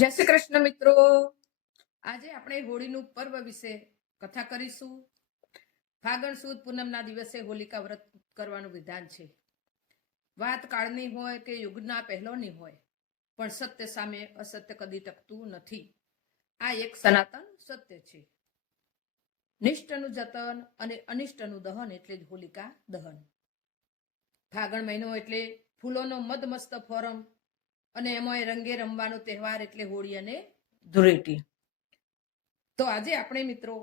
જય શ્રી કૃષ્ણ મિત્રો. આજે આપણે હોળીનું પર્વ વિશે કથા કરીશું. ફાગણ સુદ પૂનમના દિવસે હોલિકા વ્રત કરવાનું વિધાન છે. વાત કાળની હોય કે યુગના પહેલોની હોય, પણ સત્ય સામે અસત્ય કદી ટકતું નથી. આ એક સનાતન સત્ય છે. નિષ્ઠનું જતન અને અનિષ્ટનું દહન એટલે જ હોલિકા દહન. ફાગણ મહિનો એટલે ફૂલોનો મદમસ્ત ફોરમ અને એમાં રંગે રમવાનો તહેવાર એટલે હોળી અને ધૂળેટી. તો આજે આપણે મિત્રો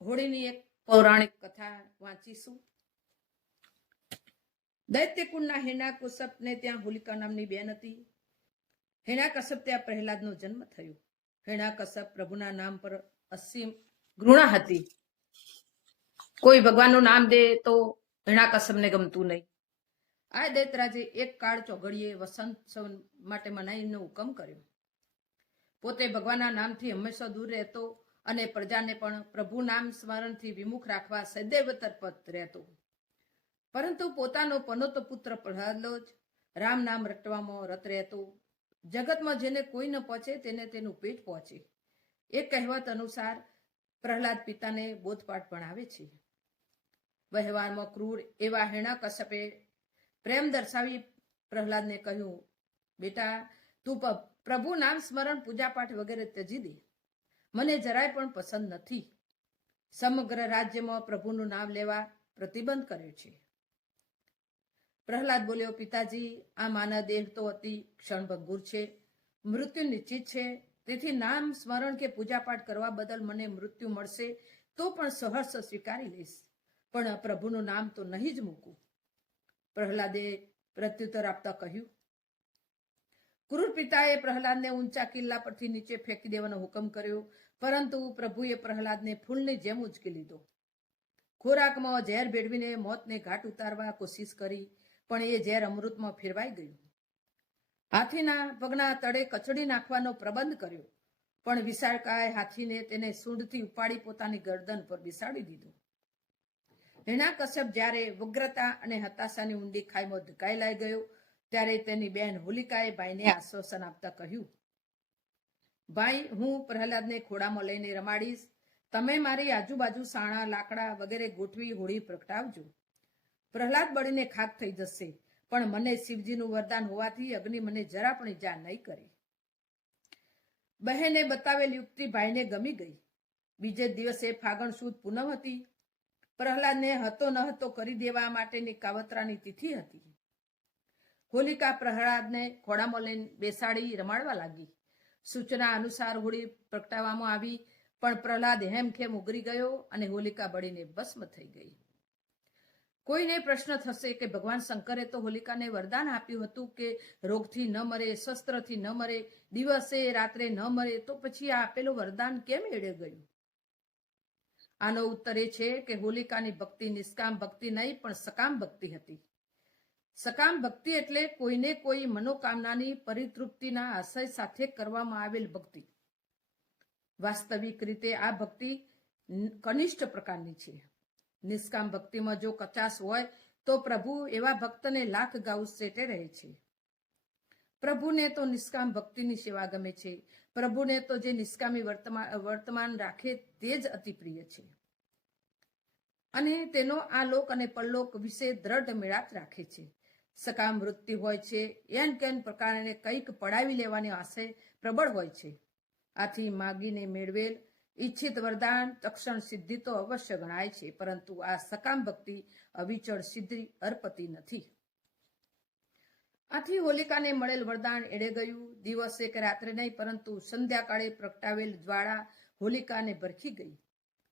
હોળીની એક પૌરાણિક કથા વાંચીશું. દૈત્યકુંડના હેના કુસપને ત્યાં હોલિકા નામની બેન હતી. હેણા કશ્યપ ત્યાં પ્રહલાદનો જન્મ થયો. હેણા કશ્યપ પ્રભુના નામ પર અસીમ ઘૃણા હતી. કોઈ ભગવાનનું નામ દે તો હેણા કશ્યપને ગમતું નહીં. આ દૈતરાજે એક કાળ ચોઘડીએ વસંત માટે મનાઈનો હુકમ કર્યો. પોતે ભગવાનના નામથી હંમેશા દૂર રહેતો અને પ્રજાને પણ પ્રભુ નામ સ્મરણથી વિમુખ રાખવા સદૈવ તરપત રહેતો. પરંતુ પોતાનો પનોતો પુત્ર પ્રહલાદ જ રામ નામ રટવામાં રત રહેતો. જગતમાં જેને કોઈ ન પહોંચે તેને તેનું પેટ પહોંચે. એક કહેવત અનુસાર પ્રહલાદ પિતાને બોધપાઠ ભણાવે છે. વ્યવહારમાં ક્રૂર એવા હેણા કશ્યપે પ્રેમ દર્શાવી પ્રહલાદને કહ્યું, બેટા, તું પ્રભુ નામ સ્મરણ, પૂજાપાઠ વગેરે ત્યજી દે મને જરાય પણ પસંદ નથી. સમગ્ર રાજ્યમાં પ્રભુનું નામ લેવા પ્રતિબંધ કર્યો છે. પ્રહલાદ બોલ્યો, પિતાજી, આ માના દેહ તો અતિ ક્ષણભંગુર છે. મૃત્યુ નિશ્ચિત છે. તેથી નામ સ્મરણ કે પૂજાપાઠ કરવા બદલ મને મૃત્યુ મળશે તો પણ સહર્ષ સ્વીકારી લઈશ. પણ પ્રભુનું નામ તો નહીં જ મૂકું. પ્રહલાદે પ્રત્યુત્તર આપતા કહ્યું, ક્રૂર પિતાએ પ્રહલાદને ઊંચા કિલ્લા પરથી નીચે ફેંકી દેવાનો હુકમ કર્યો, પરંતુ પ્રભુએ પ્રહલાદને ફૂલની જેમ ઉચકી લીધો. ખોરાકમાં ઝેર ભેળવીને મોતને ઘાટ ઉતારવા કોશિશ કરી, પણ એ ઝેર અમૃતમાં ફેરવાઈ ગયું. હાથીના પગના તળે કચડી નાખવાનો પ્રબંધ કર્યો, પણ વિશાળકાએ હાથીને તેને સૂંઢથી ઉપાડી પોતાની ગરદન પર બેસાડી દીધો. હિણા કશ્યપ જ્યારે ઉગ્રતા અને હતાશાની ઊંડી ખાઈમાં ધકેલાઈ ગયો, ત્યારે તેની બેન હોલિકાએ ભાઈને આશ્વાસન આપતા કહ્યું, ભાઈ, હું પ્રહલાદને ખોડામાં લઈને રમાડીશ. તમે મારી આજુબાજુ સાણા, લાકડા વગેરે ગોઠવી હોળી પ્રગટાવજો. પ્રહલાદ બળીને ખાક થઈ જશે, પણ મને શિવજીનું વરદાન હોવાથી અગ્નિ મને જરા પણ ઈજા નહીં કરે. બહેને બતાવેલ યુક્તિ ભાઈને ગમી ગઈ. બીજે દિવસે ફાગણ સુદ પૂનમ હતી. પ્રહલાદને હતો ન હતો કરી દેવા માટેની કાવતરાની તિથિ હતી. હોલિકા પ્રહલાદને ખોડામાં લઈને બેસાડી રમાડવા લાગી. સૂચના અનુસાર હોળી પ્રગટાવવામાં આવી, પણ પ્રહલાદ હેમખેમ ઉગરી ગયો અને હોલિકા બળીને ભસ્મ થઈ ગઈ. કોઈને પ્રશ્ન થશે કે ભગવાન શંકરે તો હોલિકાને વરદાન આપ્યું હતું કે રોગથી ન મરે, શસ્ત્રથી ન મરે, દિવસે રાત્રે ન મરે, તો પછી આ આપેલું વરદાન કેમ એળે ગયું? આનો ઉત્તર એ છે કે હોલિકાની ભક્તિ નિષ્કામ ભક્તિ નહીં, પણ સકામ ભક્તિ હતી. સકામ ભક્તિ એટલે કોઈને કોઈ મનોકામનાની પરિતૃપ્તિના આશય સાથે કરવામાં આવેલ ભક્તિ. વાસ્તવિક રીતે આ ભક્તિ કનિષ્ઠ પ્રકારની છે. નિષ્કામ ભક્તિમાં જો કચાશ હોય, તો પ્રભુ એવા ભક્તને લાખ ગાઉ સેટે રહે છે. પ્રભુને તો નિષ્કામ ભક્તિની સેવા ગમે છે. પ્રભુને તો જે નિષ્કામી વર્તમાન વર્તમાન રાખે તે જ અતિ પ્રિય છે. અને તેનો આ લોક અને પરલોક વિશે દ્રઢ મેળાપ રાખે છે. સકામ વૃત્તિ હોય છે, એન કેન પ્રકારને કંઈક પડાવી લેવાની આશય પ્રબળ હોય છે. આથી માગીને મેળવેલ ઈચ્છિત વરદાન તક્ષણ સિદ્ધિ તો અવશ્ય ગણાય છે, પરંતુ આ સકામ ભક્તિ અવિચળ સિદ્ધિ અર્પતી નથી. આથી હોલિકાને મળેલ વરદાન એળે ગયું. દિવસે કે રાત્રે નહીં, પરંતુ સંધ્યાકાળે પ્રગટાવેલ જ્વાળા હોલિકાને ભરખી ગઈ.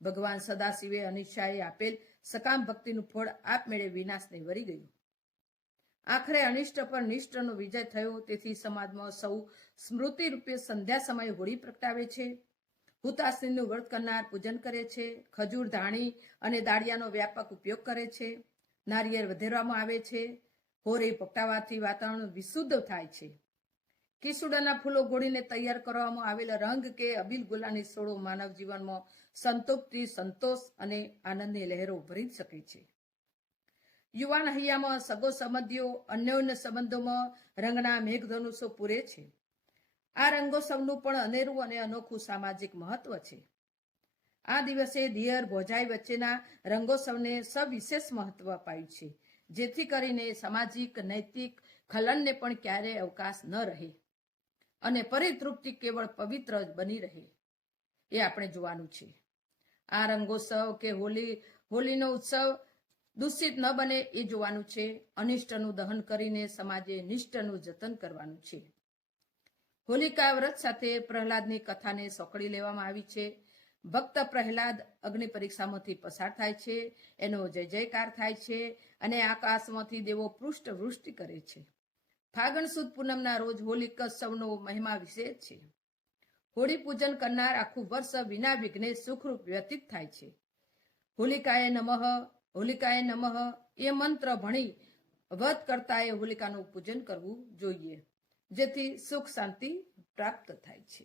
ભગવાન સદાશિવે અનિશાએ આપેલ સકામ ભક્તિનું ફળ આપમેળે વિનાશને વરી ગયું. આખરે અનિષ્ટ પર નિષ્ઠનો વિજય થયો. તેથી સમાજમાં સૌ સ્મૃતિ રૂપે સંધ્યા સમયે હોળી પ્રગટાવે છે. હુતાશ્રીનું વ્રત કરનાર પૂજન કરે છે. ખજૂર, ધાણી અને દાળિયાનો વ્યાપક ઉપયોગ કરે છે. નારિયેળ વધેરવામાં આવે છે. હોળી પ્રગટાવવાથી વાતાવરણ વિશુદ્ધ થાય છે. કિસુડાના ફૂલો ગોળીને તૈયાર કરવામાં આવેલા રંગ કે અબીલ ગુલાની સોળો માનવ જીવનમાં સંતૃપ્તિ, સંતોષ અને આનંદની લહેરો ભરી શકે છે. યુવાન હૈયામાં સગો સંબંધીઓ અન્યોન્ય સંબંધોમાં રંગના મેઘધનુષો પૂરે છે. આ રંગોત્સવનું પણ અનેરું અને અનોખું સામાજિક મહત્વ છે. આ દિવસે દિયર ભોજાઈ વચ્ચેના રંગોત્સવને સવિશેષ મહત્વ અપાયું છે. જેથી કરીને સામાજિક, નૈતિક ખલનને પણ ક્યારેય અવકાશ ન રહે અને પરિતૃપ્તિ કેવળ પવિત્ર જ બની રહે એ આપણે જોવાનું છે. આ રંગોત્સવ કે હોલી, હોલીનો ઉત્સવ દૂષિત ન બને એ જોવાનું છે. અનિષ્ટનું દહન કરીને સમાજે નિષ્ઠનું જતન કરવાનું છે. હોલિકા વ્રત સાથે પ્રહલાદની કથાને સોકળી લેવામાં આવી છે. ભક્ત પ્રહલાદ અગ્નિ પરીક્ષામાંથી પસાર થાય છે, એનો જય જયકાર થાય છે અને આકાશમાંથી દેવો પૃષ્ઠ વૃષ્ટિ કરે છે. ફાગણ સુદ પૂનમના રોજ હોલિકોત્સવનો મહિમા વિશેષ છે. હોળી પૂજન કરનાર આખું વર્ષ વિના વિઘ્ને સુખરૂપ વ્યતીત થાય છે. હોલિકાએ નમઃ હોલિકાએ નમઃ, એ મંત્ર ભણી વધ કરતા એ હોલિકાનું પૂજન કરવું જોઈએ, જેથી સુખ શાંતિ પ્રાપ્ત થાય છે.